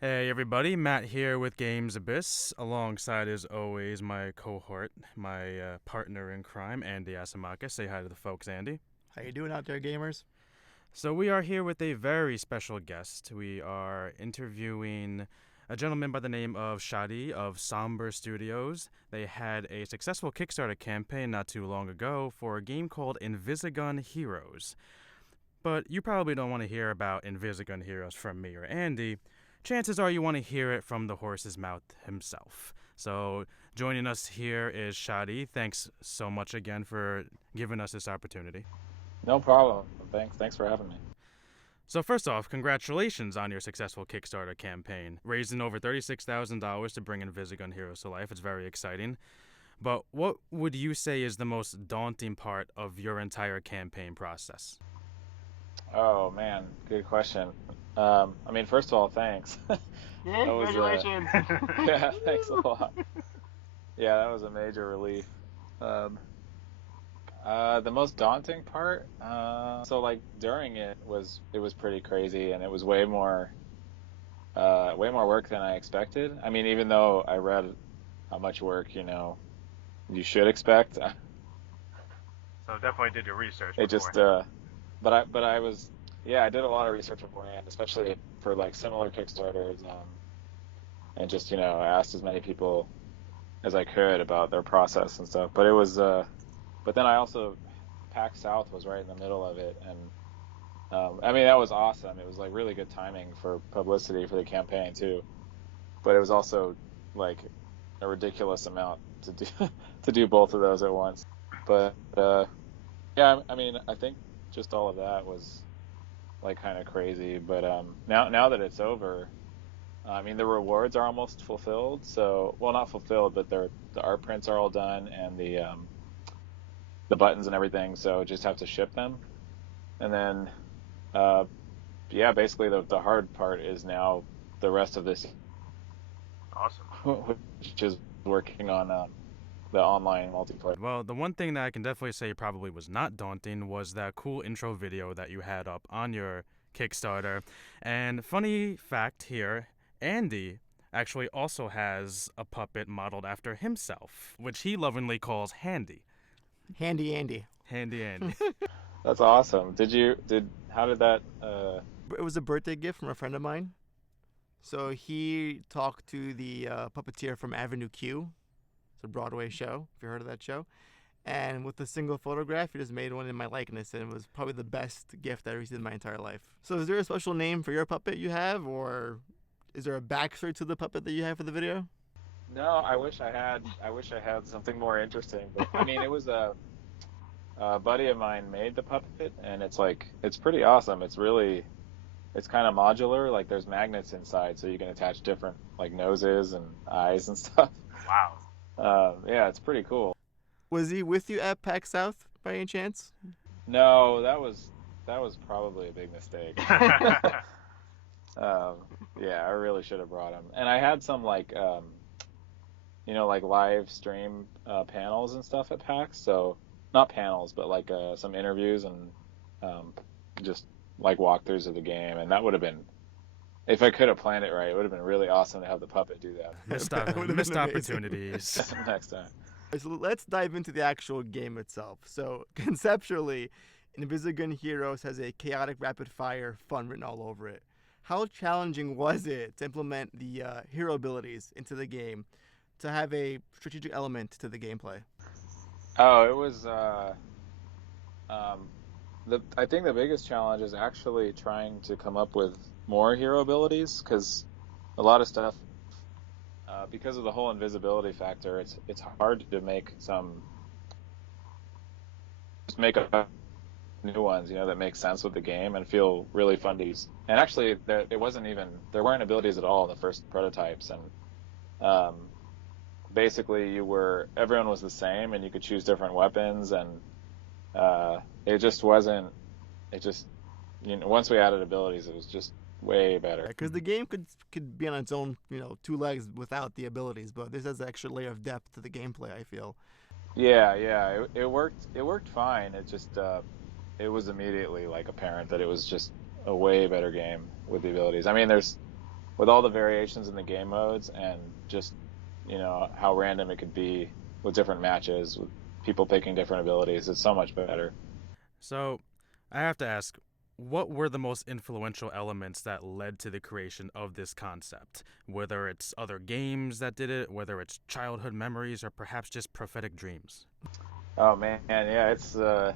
Hey everybody, Matt here with Games Abyss, alongside as always my cohort, my partner in crime, Andy Asamaka. Say hi to the folks, Andy. How you doing out there, gamers? So we are here with a very special guest. We are interviewing a gentleman by the name of Shadi of Sombr Studios. They had a successful Kickstarter campaign not too long ago for a game called Invisigun Heroes. But you probably don't want to hear about Invisigun Heroes from me or Andy. Chances are you want to hear it from the horse's mouth himself. So, joining us here is Shadi. Thanks so much again for giving us this opportunity. No problem. Thanks for having me. So, first off, congratulations on your successful Kickstarter campaign, raising over $36,000 to bring Invisigun Heroes to life. It's very exciting. But what would you say is the most daunting part of your entire campaign process? Oh man, good question. First of all, thanks. Yeah, That was congratulations. yeah, thanks a lot. Yeah, that was a major relief. Um, the most daunting part, so like during it was pretty crazy, and it was way more work than I expected. I mean, even though I read how much work you should expect, So definitely did your research it just beforehand. but I was, yeah, I did a lot of research beforehand, especially for like similar Kickstarters, and just asked as many people as I could about their process and stuff. But then I also, PAX South was right in the middle of it, and I mean that was awesome. It was like really good timing for publicity for the campaign too. But it was also like a ridiculous amount to do to do both of those at once. But yeah, I mean I think just all of that was like kind of crazy. But now that it's over, I mean the rewards are almost fulfilled. So, well, not fulfilled, but the art prints are all done, and the buttons and everything. So just have to ship them, and then uh, yeah, basically the hard part is now the rest of this, Awesome. which is working on the online multiplayer. Well, the one thing that I can definitely say probably was not daunting was that cool intro video that you had up on your Kickstarter. And funny fact here, Andy actually also has a puppet modeled after himself, which he lovingly calls Handy. Handy Andy. Handy Andy. That's awesome. How did that It was a birthday gift from a friend of mine. So he talked to the puppeteer from Avenue Q. It's a Broadway show, if you heard of that show. And with a single photograph, he just made one in my likeness, and it was probably the best gift I received in my entire life. So is there a special name for your puppet you have, or is there a backstory to the puppet that you have for the video? No, I wish I had something more interesting. But I mean, it was a buddy of mine made the puppet, and it's pretty awesome. It's kind of modular. Like there's magnets inside, so you can attach different like noses and eyes and stuff. Wow. Yeah, it's pretty cool. Was he with you at PAX South by any chance? No, that was probably a big mistake. Um, yeah, I really should have brought him. And I had some like like live stream panels and stuff at PAX. So not panels, but like some interviews and um, just like walkthroughs of the game. And that would have been, if I could have planned it right, it would have been really awesome to have the puppet do that That would have been Missed amazing. opportunities. next time. So let's dive into the actual game itself. So conceptually, Invisigun Heroes has a chaotic rapid fire fun written all over it. How challenging was it to implement the hero abilities into the game to have a strategic element to the gameplay? Oh, it was um, I think the biggest challenge is actually trying to come up with more hero abilities, because a lot of stuff, because of the whole invisibility factor, it's hard to make some, just make up new ones, that make sense with the game and feel really fun to use. And actually, there weren't abilities at all in the first prototypes, and um, basically everyone was the same, and you could choose different weapons, and it just wasn't. It just once we added abilities, it was just way better. Because the game could be on its own, two legs without the abilities, but this has an extra layer of depth to the gameplay, I feel. Yeah, it worked. It worked fine. It just it was immediately like apparent that it was just a way better game with the abilities. I mean, with all the variations in the game modes and just how random it could be with different matches with people picking different abilities, it's so much better. So, I have to ask, what were the most influential elements that led to the creation of this concept? Whether it's other games that did it, whether it's childhood memories, or perhaps just prophetic dreams. Oh man, yeah, it's uh,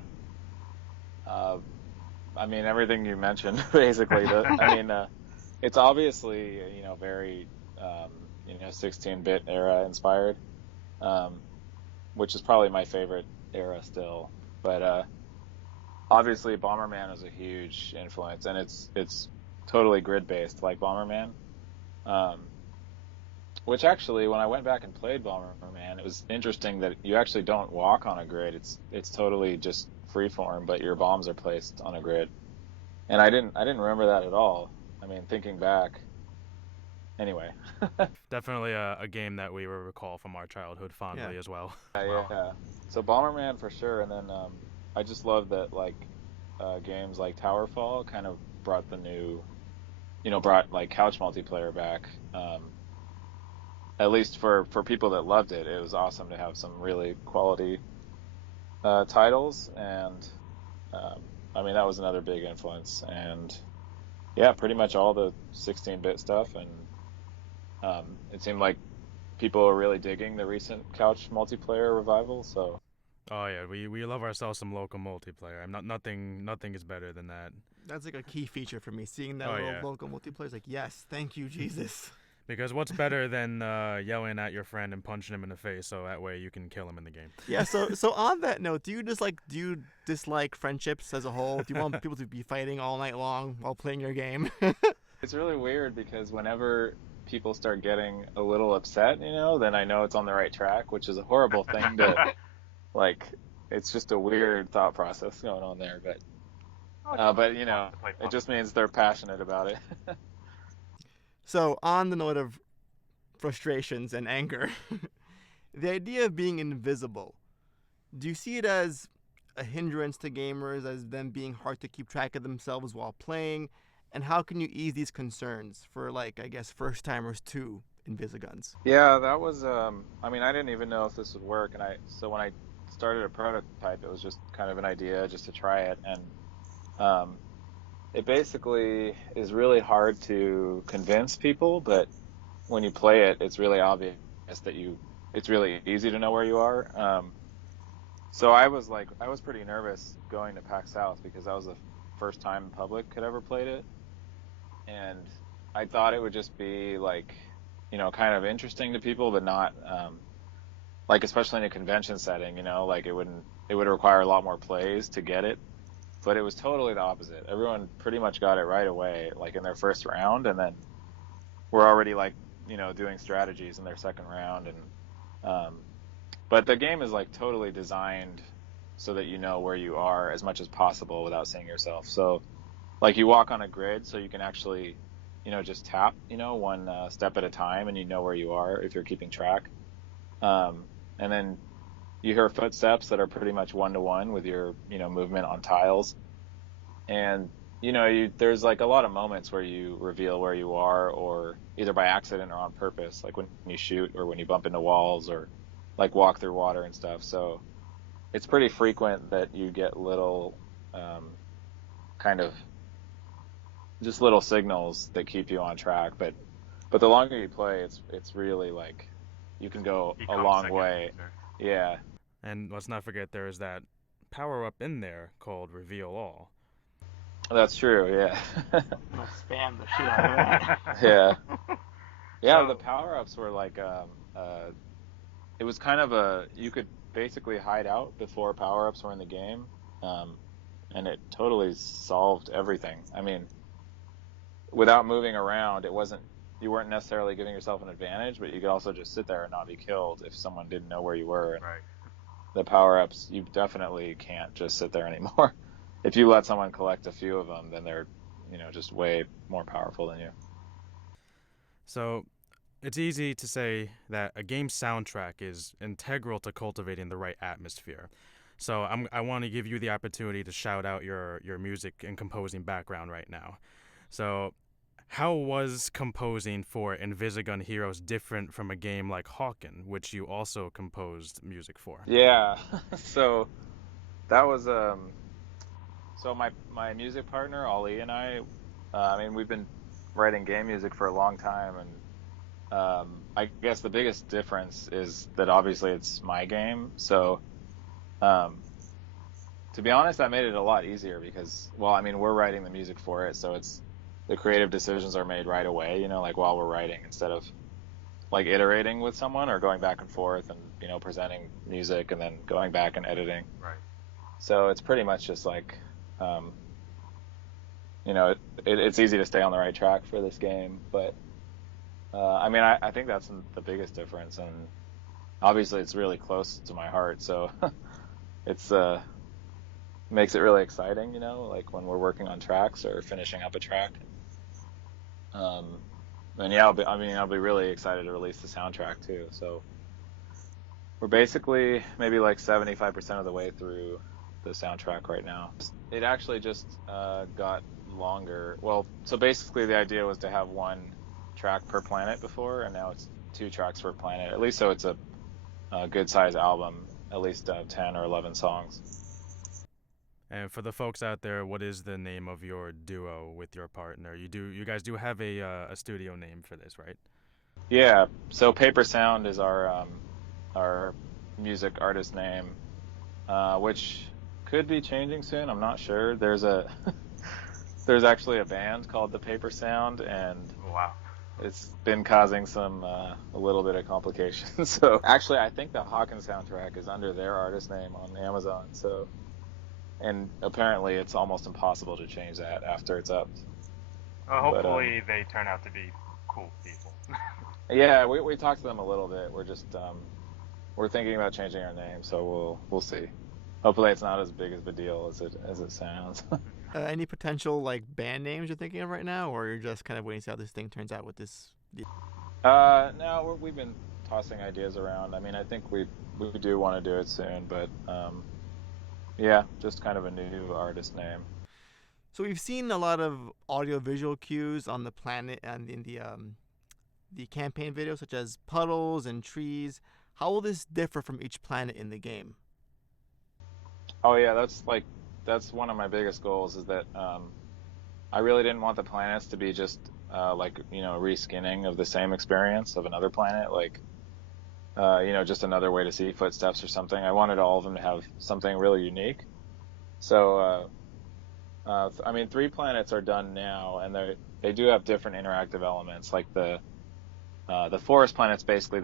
I mean everything you mentioned basically. It's obviously very 16-bit era inspired, um, which is probably my favorite era still. But obviously Bomberman was a huge influence, and it's totally grid based like Bomberman. Um, which actually, when I went back and played Bomberman, it was interesting that you actually don't walk on a grid. It's totally just freeform, but your bombs are placed on a grid. And I didn't remember that at all. I mean, thinking back, anyway. Definitely a game that we will recall from our childhood fondly as well. Yeah. So Bomberman for sure, and then I just love that like games like Towerfall kind of brought the new, brought like couch multiplayer back. At least for people that loved it, it was awesome to have some really quality titles, and I mean that was another big influence. And yeah, pretty much all the 16-bit stuff, and it seemed like people are really digging the recent couch multiplayer revival. So Oh yeah, we love ourselves some local multiplayer. I'm not nothing is better than that. That's like a key feature for me. Seeing that Oh little yeah, local multiplayer is like, yes, thank you, Jesus. because what's better than yelling at your friend and punching him in the face so that way you can kill him in the game? Yeah. So on that note, do you dislike friendships as a whole? Do you want people to be fighting all night long while playing your game? it's really weird because whenever people start getting a little upset, then I know it's on the right track, which is a horrible thing to like. It's just a weird thought process going on there, but it just means they're passionate about it. So on the note of frustrations and anger, the idea of being invisible, do you see it as a hindrance to gamers, as them being hard to keep track of themselves while playing? And how can you ease these concerns for, like, I guess, first timers to Invisuguns? Yeah, that was. I mean, I didn't even know if this would work, and so when I started a prototype, it was just kind of an idea just to try it, and um, it basically is really hard to convince people, but when you play it, it's really obvious that it's really easy to know where you are. So I was pretty nervous going to PAX South because that was the first time the public had ever played it, and I thought it would just be like, kind of interesting to people, but not, like especially in a convention setting, like it would require a lot more plays to get it. But it was totally the opposite. Everyone pretty much got it right away, like in their first round, and then we're already like, doing strategies in their second round, and but the game is like totally designed so that you know where you are as much as possible without seeing yourself. So like you walk on a grid, so you can actually, just tap, one step at a time, and you know where you are if you're keeping track. And then you hear footsteps that are pretty much one-to-one with your, movement on tiles. And, there's like a lot of moments where you reveal where you are, or either by accident or on purpose, like when you shoot or when you bump into walls or like walk through water and stuff. So it's pretty frequent that you get little, kind of just little signals that keep you on track. But the longer you play, it's really like you can go a long way. Yeah. And let's not forget there is that power up in there called Reveal All. That's true, yeah. It'll spam the shit out of that. Yeah. Yeah, the power-ups were like it was kind of you could basically hide out before power-ups were in the game. And it totally solved everything. I mean, without moving around, you weren't necessarily giving yourself an advantage, but you could also just sit there and not be killed if someone didn't know where you were. And Right. the power-ups, you definitely can't just sit there anymore. If you let someone collect a few of them, then they're, just way more powerful than you. So it's easy to say that a game's soundtrack is integral to cultivating the right atmosphere. So I want to give you the opportunity to shout out your music and composing background right now. So How was composing for Invisigun Heroes different from a game like Hawken, which you also composed music for? Yeah. So that was so my music partner Ollie and I mean we've been writing game music for a long time, and I guess the biggest difference is that obviously it's my game. So um, to be honest, that made it a lot easier because, well, I mean, we're writing the music for it, so it's the creative decisions are made right away, like while we're writing, instead of like iterating with someone or going back and forth and, presenting music and then going back and editing. Right. So it's pretty much just like, um, it's easy to stay on the right track for this game. But I mean, I think that's the biggest difference, and obviously it's really close to my heart, so it's makes it really exciting, like when we're working on tracks or finishing up a track. Um, and yeah, I'll be really excited to release the soundtrack too. So we're basically maybe like 75% of the way through the soundtrack right now. It actually just got longer. Well, so basically the idea was to have one track per planet before, and now it's 2 tracks per planet, at least, so it's a good size album, at least 10 or 11 songs. And for the folks out there, what is the name of your duo with your partner? You guys do have a studio name for this, right? Yeah, so Paper Sound is our music artist name, which could be changing soon. I'm not sure. There's there's actually a band called the Paper Sound, and Wow. it's been causing some a little bit of complications. So actually, I think the Hawkins soundtrack is under their artist name on Amazon. So, and apparently, it's almost impossible to change that after it's up. Hopefully, they turn out to be cool people. Yeah, we talked to them a little bit. We're just we're thinking about changing our name, so we'll see. Hopefully, it's not as big of a deal as it sounds. Any potential like band names you're thinking of right now, or you're just kind of waiting to see how this thing turns out with this? No, we've been tossing ideas around. I mean, I think we do want to do it soon, but yeah, just kind of a new artist name. So we've seen a lot of audio-visual cues on the planet and in the campaign videos, such as puddles and trees. How will this differ from each planet in the game? Oh yeah, that's one of my biggest goals, is that I really didn't want the planets to be just like reskinning of the same experience of another planet, like just another way to see footsteps or something. I wanted all of them to have something really unique. So I mean, 3 planets are done now, and they do have different interactive elements. Like the forest planet's basically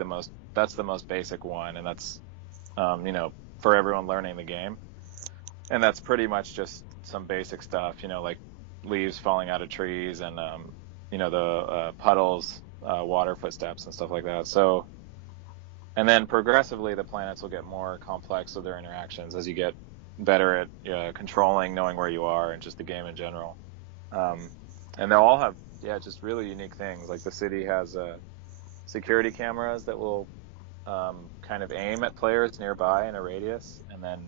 that's the most basic one, and that's for everyone learning the game. And that's pretty much just some basic stuff, like leaves falling out of trees and the puddles, water footsteps and stuff like that. So, and then progressively the planets will get more complex with their interactions as you get better at controlling, knowing where you are, and just the game in general. And they'll all have just really unique things. Like the city has security cameras that will kind of aim at players nearby in a radius, and then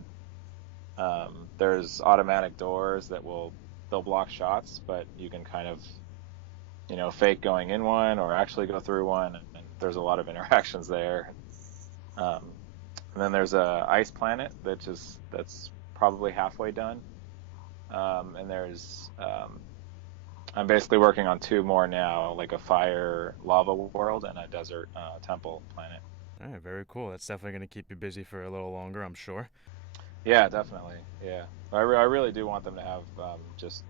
there's automatic doors they'll block shots, but you can kind of fake going in one or actually go through one, and there's a lot of interactions there. And then there's a ice planet that's probably halfway done, and there's I'm basically working on 2 more now, like a fire lava world and a desert temple planet. All right, very cool. That's definitely going to keep you busy for a little longer, I'm sure. Yeah, definitely. Yeah, I really do want them to have just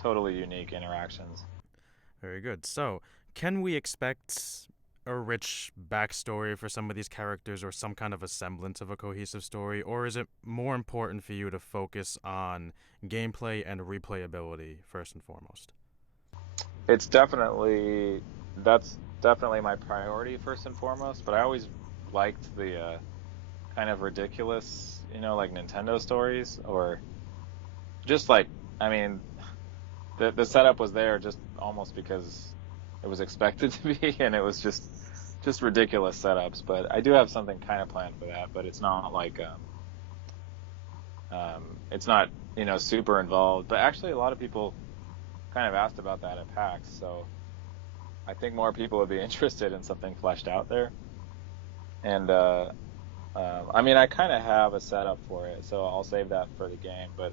totally unique interactions. Very good. So, can we expect a rich backstory for some of these characters, or some kind of a semblance of a cohesive story, or is it more important for you to focus on gameplay and replayability first and foremost? That's definitely my priority first and foremost, but I always liked the kind of ridiculous, like Nintendo stories, or just like, I mean, the setup was there just almost because it was expected to be, and it was just ridiculous setups. But I do have something kind of planned for that, but it's not like it's not super involved. But actually, a lot of people kind of asked about that at PAX, so I think more people would be interested in something fleshed out there. And I mean, I kind of have a setup for it, so I'll save that for the game. But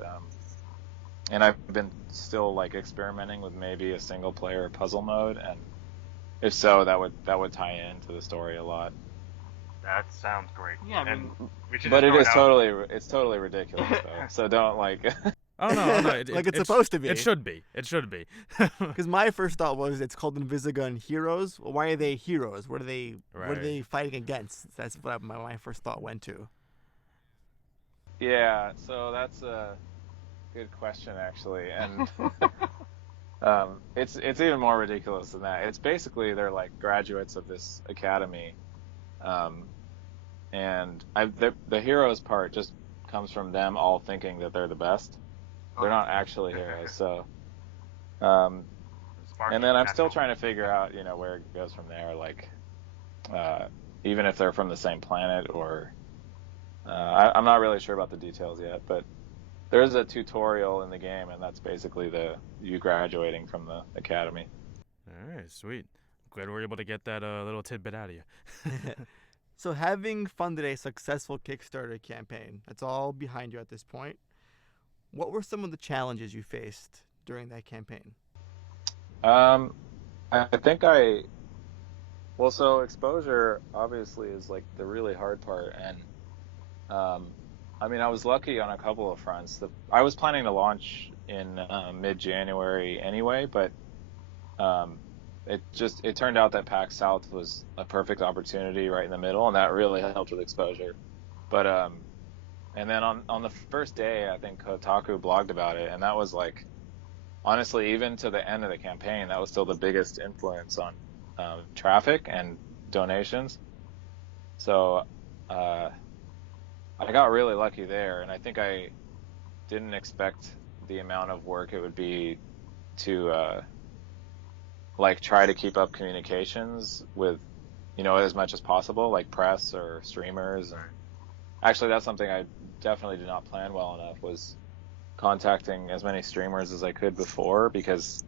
and I've been still like experimenting with maybe a single player puzzle mode, and if so, that would tie into the story a lot. That sounds great. Yeah, I mean, we should But just it's totally ridiculous though. So don't like. Oh no, no, like it's supposed to be. It should be. It should be. Because my first thought was it's called Invisigun Heroes. Well, why are they heroes? What are they? Right. What are they fighting against? That's what my first thought went to. Yeah, so that's a good question actually, and it's even more ridiculous than that. It's basically they're like graduates of this academy, and the heroes part just comes from them all thinking that they're the best. They're not actually heroes, so. And then I'm still trying to figure out, where it goes from there. Like, even if they're from the same planet, or I'm not really sure about the details yet. But there is a tutorial in the game, and that's basically you graduating from the academy. All right, sweet. Glad we were able to get that little tidbit out of you. So having funded a successful Kickstarter campaign, that's all behind you at this point. What were some of the challenges you faced during that campaign? I think so exposure obviously is like the really hard part, and I mean, I was lucky on a couple of fronts. I was planning to launch in mid-January anyway, but it turned out that PAX South was a perfect opportunity right in the middle, and that really helped with exposure. But and then on the first day, I think Kotaku blogged about it, and that was like, honestly, even to the end of the campaign, that was still the biggest influence on traffic and donations. So I got really lucky there, and I think I didn't expect the amount of work it would be to like try to keep up communications with, as much as possible, like press or streamers. And actually, that's something I definitely did not plan well enough, was contacting as many streamers as I could before, because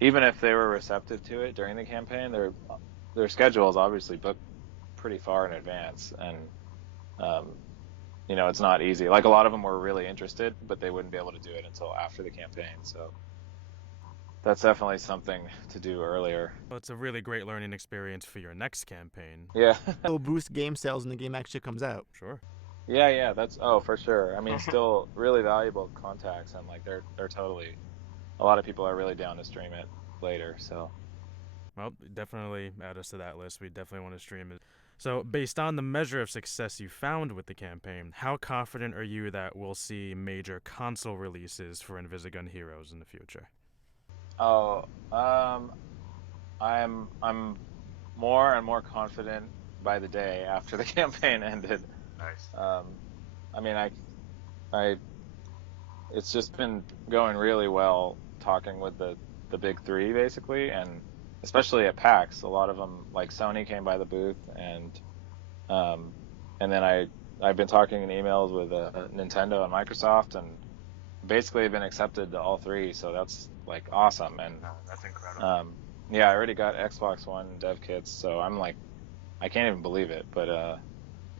even if they were receptive to it during the campaign, their schedule is obviously booked pretty far in advance, and it's not easy. Like, a lot of them were really interested, but they wouldn't be able to do it until after the campaign. So that's definitely something to do earlier. Well, it's a really great learning experience for your next campaign. Yeah. It'll boost game sales when the game actually comes out. Sure. Yeah, that's for sure. I mean, still really valuable contacts, and like they're totally, a lot of people are really down to stream it later. So, well, definitely add us to that list. We definitely want to stream it. So, based on the measure of success you found with the campaign, how confident are you that we'll see major console releases for Invisigun Heroes in the future? Oh, I'm more and more confident by the day after the campaign ended. Nice. I mean, it's just been going really well talking with the big three, basically, and especially at PAX, a lot of them, like Sony, came by the booth, and then I've been talking in emails with Nintendo and Microsoft, and basically I've been accepted to all three, so that's like awesome. And that's incredible. yeah, I already got Xbox One dev kits, so I'm like, I can't even believe it, but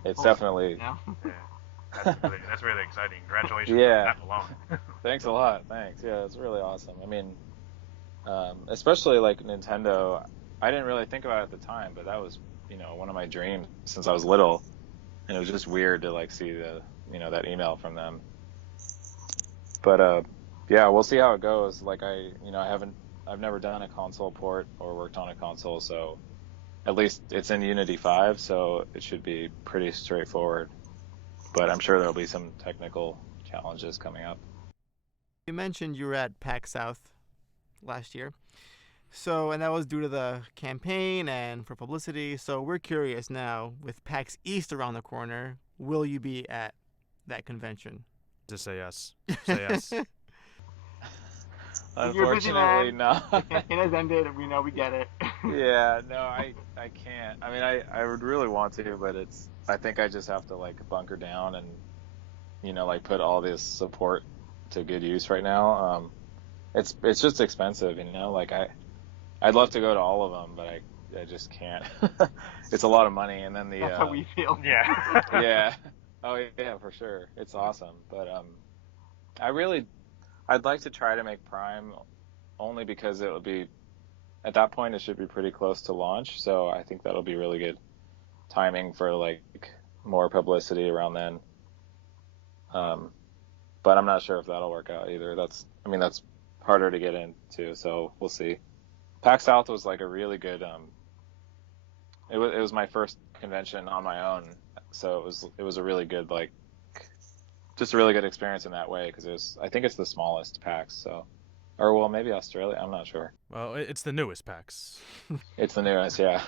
it's definitely. Yeah. That's really exciting. Congratulations Yeah. on that alone. Thanks a lot. Thanks. Yeah, it's really awesome. I mean, especially like Nintendo, I didn't really think about it at the time, but that was, one of my dreams since I was little, and it was just weird to like see that email from them. But yeah, we'll see how it goes. Like I've never done a console port or worked on a console, so at least it's in Unity 5, so it should be pretty straightforward. But I'm sure there'll be some technical challenges coming up. You mentioned you were at PAX South last year. So, and that was due to the campaign and for publicity. So we're curious now, with PAX East around the corner, will you be at that convention? Just say yes. Say yes. Unfortunately, no. The campaign has ended, and we get it. Yeah, no, I can't. I mean, I would really want to, but I think I just have to like bunker down and, like put all this support to good use right now. it's just expensive, Like I'd love to go to all of them, but I just can't. It's a lot of money, and then That's how we feel. Yeah. yeah. Oh yeah, for sure. It's awesome, but I'd like to try to make Prime only because it would be at that point it should be pretty close to launch, so I think that'll be really good timing for like more publicity around then. But I'm not sure if that'll work out either. That's harder to get into, so we'll see. PAX South was like a really good it was my first convention on my own, so it was a really good just a really good experience in that way because I think it's the smallest PAX, so or well maybe Australia, I'm not sure. Well, it's the newest PAX. It's the newest, yeah.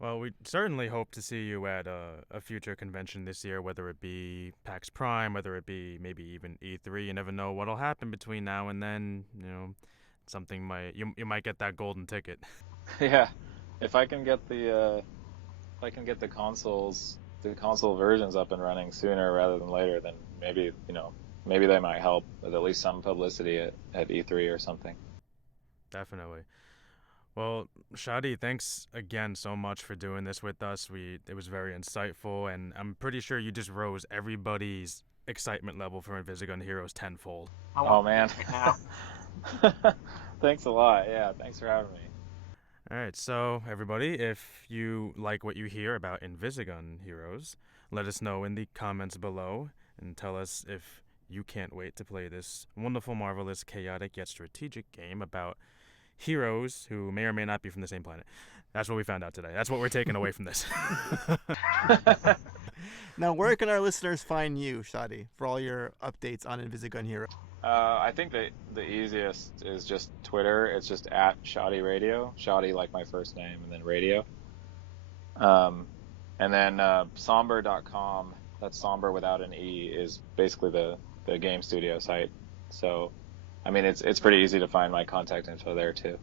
Well, we certainly hope to see you at a future convention this year, whether it be PAX Prime, whether it be maybe even E3. You never know what'll happen between now and then. Something you might get that golden ticket. Yeah, if I can get the console versions up and running sooner rather than later, then maybe they might help with at least some publicity at E3 or something. Definitely. Well, Shadi, thanks again so much for doing this with us. It was very insightful, and I'm pretty sure you just rose everybody's excitement level for Invisigun Heroes tenfold. Oh man. Thanks a lot. Yeah, thanks for having me. All right, so everybody, if you like what you hear about Invisigun Heroes, let us know in the comments below and tell us if you can't wait to play this wonderful, marvelous, chaotic, yet strategic game about heroes who may or may not be from the same planet. That's what we found out today. That's what we're taking away from this. Now, where can our listeners find you, Shadi, for all your updates on Invisigun Heroes? I think the easiest is just Twitter. It's just at Shadi Radio. Shadi like my first name and then radio. And then Sombr.com, that's Sombr without an E, is basically the game studio site. So, it's pretty easy to find my contact info there too.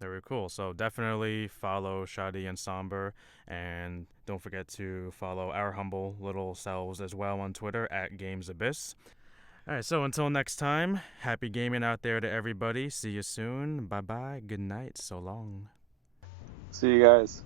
Very cool. So definitely follow Shadi and Sombr, and don't forget to follow our humble little selves as well on Twitter at GamesAbyss. All right, so until next time, happy gaming out there to everybody. See you soon. Bye-bye. Good night. So long. See you guys.